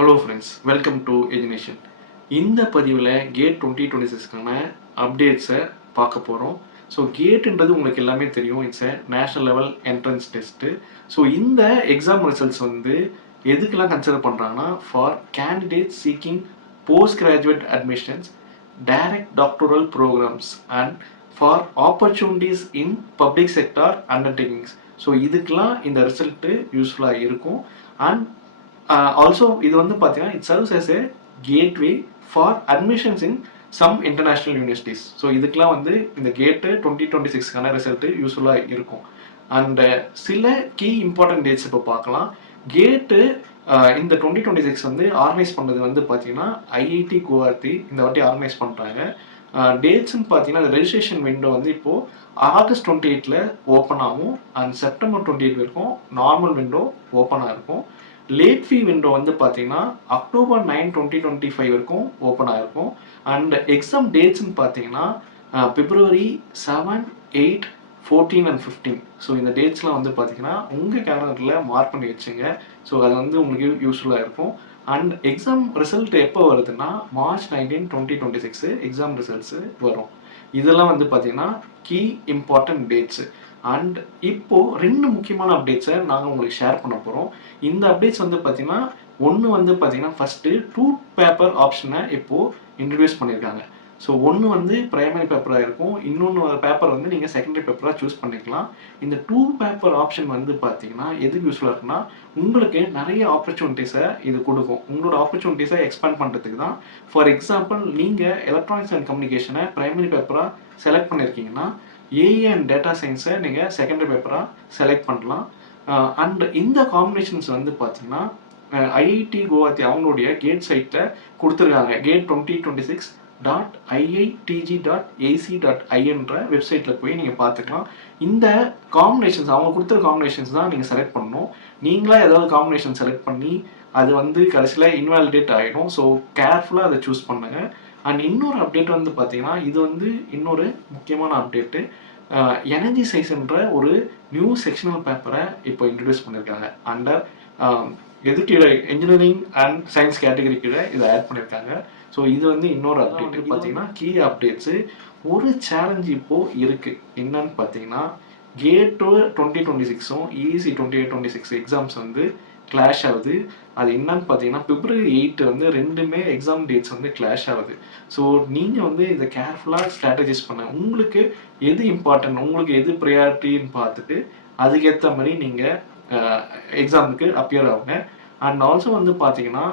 Hello friends, welcome to education. இந்த பதிவில் gate 2026க்கான அப்டேட்ஸை பார்க்க போகிறோம். ஸோ கேட்டுன்றது உங்களுக்கு எல்லாமே தெரியும். It's a national level entrance test. So இந்த எக்ஸாம் ரிசல்ட்ஸ் வந்து எதுக்கெல்லாம் கன்சிடர் பண்ணுறாங்கன்னா, for candidate seeking post graduate admissions, direct doctoral programs and for opportunities in public sector undertakings. So இதுக்கெல்லாம் இந்த ரிசல்ட்டு யூஸ்ஃபுல்லாக இருக்கும். அண்ட் ஆல்சோ இது வந்து பார்த்தீங்கன்னா it serves as a gateway for admissions in some international universities. So இதுக்கெலாம் வந்து இந்த கேட்டு 2026க்கான ரிசல்ட்டு யூஸ்ஃபுல்லாக இருக்கும். அண்ட் சில கீ இம்பார்ட்டன்ட் டேட்ஸ் இப்போ பார்க்கலாம். கேட்டு இந்த 2026 வந்து ஆர்கனைஸ் பண்ணது வந்து பார்த்தீங்கன்னா ஐஐடி குவஹாத்தி இந்த வாட்டி ஆர்கனைஸ் பண்ணுறாங்க. டேட்ஸ்ன்னு பார்த்தீங்கன்னா அந்த ரெஜிஸ்ட்ரேஷன் விண்டோ வந்து இப்போது ஆகஸ்ட் 28 ஓப்பன் ஆகும். அண்ட் செப்டம்பர் 28 வரைக்கும் நார்மல் விண்டோ ஓப்பனாக இருக்கும். லேட் ஃபீ விண்டோ வந்து பார்த்தீங்கன்னா அக்டோபர் 9, 2025 வரைக்கும் ஓப்பன் ஆகிருக்கும். அண்ட் எக்ஸாம் டேட்ஸ்ன்னு பார்த்தீங்கன்னா பிப்ரவரி 7, 8, 14 அண்ட் 15. ஸோ இந்த டேட்ஸ்லாம் வந்து பார்த்தீங்கன்னா உங்கள் கேலண்டரில் மார்க் பண்ணி வச்சுங்க. ஸோ அது வந்து உங்களுக்கு யூஸ்ஃபுல்லாக இருக்கும். அண்ட் எக்ஸாம் ரிசல்ட் எப்போ வருதுன்னா மார்ச் 19, 2026 எக்ஸாம் ரிசல்ட்ஸு வரும். இதெல்லாம் வந்து பார்த்தீங்கன்னா கீ இம்பார்ட்டன்ட் டேட்ஸு. அண்ட் இப்போது 2 முக்கியமான அப்டேட்ஸை நாங்கள் உங்களுக்கு ஷேர் பண்ண போகிறோம். இந்த அப்டேட்ஸ் வந்து பார்த்தீங்கன்னா ஒன்று வந்து பார்த்தீங்கன்னா ஃபஸ்ட்டு 2 பேப்பர் ஆப்ஷனை இப்போது இன்ட்ரடியூஸ் பண்ணியிருக்காங்க. ஸோ ஒன்று வந்து ப்ரைமரி பேப்பராக இருக்கும், இன்னொன்று பேப்பர் வந்து நீங்கள் செகண்டரி பேப்பராக சூஸ் பண்ணிக்கலாம். இந்த 2 பேப்பர் ஆப்ஷன் வந்து பார்த்தீங்கன்னா எதுக்கு யூஸ்ஃபுல்லாக இருக்குன்னா, உங்களுக்கு நிறைய ஆப்பர்ச்சுனிட்டிஸை இது கொடுக்கும். உங்களோட ஆப்பர்ச்சுனிட்டிஸை எக்ஸ்பேண்ட் பண்ணுறதுக்கு தான். ஃபார் எக்ஸாம்பிள், நீங்கள் எலக்ட்ரானிக்ஸ் அண்ட் கம்யூனிகேஷனை ப்ரைமரி பேப்பராக செலக்ட் பண்ணியிருக்கீங்கன்னா ஏஐ அண்ட் டேட்டா சயின்ஸை நீங்கள் செகண்டரி பேப்பராக செலக்ட் பண்ணலாம். அண்ட் இந்த காம்பினேஷன்ஸ் வந்து பார்த்தீங்கன்னா ஐஐடி குவஹாத்தி அவங்களுடைய கேட் சைட்டில் கொடுத்துருக்காங்க. கேட் 2026.iitg.ac.inன்ற வெப்சைட்டில் போய் நீங்கள் பார்த்துக்கலாம். இந்த காம்பினேஷன்ஸ் அவங்க கொடுத்துருக்க காம்பினேஷன்ஸ் தான் நீங்கள் செலக்ட் பண்ணணும். நீங்களாக ஏதாவது காம்பினேஷன் செலக்ட் பண்ணி அது வந்து கடைசியில் இன்வாலிடேட் ஆகிடும். ஸோ கேர்ஃபுல்லாக அதை சூஸ் பண்ணுங்கள். அண்ட் இன்னொரு அப்டேட் வந்து பார்த்தீங்கன்னா இது வந்து இன்னொரு முக்கியமான அப்டேட்டு. எனர்ஜி சைஸ்ன்ற ஒரு நியூ செக்ஷனல் பேப்பரை இப்போ இன்ட்ரடியூஸ் பண்ணியிருக்காங்க. அண்டர் எது கீழே இன்ஜினியரிங் அண்ட் சயின்ஸ் கேட்டகரி கீழே இதை ஆட் பண்ணியிருக்காங்க. ஸோ இது வந்து இன்னொரு அப்டேட். பார்த்தீங்கன்னா கீ அப்டேட்ஸு. ஒரு சேலஞ்ச் இப்போது இருக்குது. என்னன்னு பார்த்தீங்கன்னா கேட் 2026ம் இசி 2026 எக்ஸாம்ஸ் வந்து கிளாஷ் ஆகுது. அது என்னன்னு பார்த்தீங்கன்னா பிப்ரவரி 8 வந்து ரெண்டுமே எக்ஸாம் டேட்ஸ் வந்து கிளாஷ் ஆகுது. ஸோ நீங்கள் வந்து இதை கேர்ஃபுல்லாக ஸ்ட்ராட்டஜைஸ் பண்ண, உங்களுக்கு எது இம்பார்ட்டன்ட், உங்களுக்கு எது ப்ரையாரிட்டின்னு பார்த்துட்டு அதுக்கேற்ற மாதிரி நீங்கள் எக்ஸாமுக்கு அப்பியர் ஆகுங்க. அண்ட் ஆல்சோ வந்து பார்த்தீங்கன்னா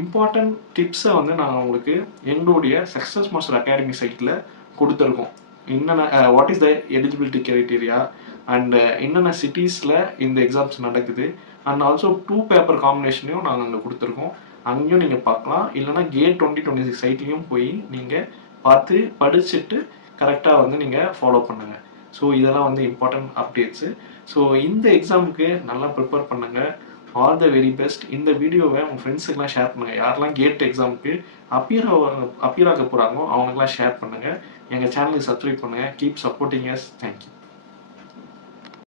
இம்பார்ட்டன்ட் டிப்ஸை வந்து நாங்கள் உங்களுக்கு எங்களுடைய சக்ஸஸ் மாஸ்டர் அகாடமி சைட்டில் கொடுத்துருக்கோம். என்னென்ன what is the eligibility criteria and என்னென்ன சிட்டிஸில் இந்த எக்ஸாம்ஸ் நடக்குது அண்ட் ஆல்சோ 2 பேப்பர் காம்பினேஷனையும் நாங்கள் அங்கே கொடுத்துருக்கோம். அங்கேயும் நீங்கள் பார்க்கலாம். இல்லைனா கேட் 2026 சைட்லேயும் போய் நீங்கள் பார்த்து படிச்சுட்டு கரெக்டாக வந்து நீங்கள் ஃபாலோ பண்ணுங்கள். ஸோ இதெல்லாம் வந்து இம்பார்ட்டன்ட் அப்டேட்ஸு. ஸோ இந்த எக்ஸாமுக்கு நல்லா ப்ரிப்பேர் பண்ணுங்கள். All the very best. இந்த வீடியோவை உங்கள் ஃப்ரெண்ட்ஸுக்கெலாம் ஷேர் பண்ணுங்கள். யாரெல்லாம் கேட் எக்ஸாமுக்கு அப்பியர் ஆக போகிறாங்களோ அவங்களுக்கெல்லாம் ஷேர் பண்ணுங்கள். எங்கள் சேனலுக்கு சப்ஸ்கிரைப் பண்ணுங்கள். Keep supporting us. தேங்க்யூ.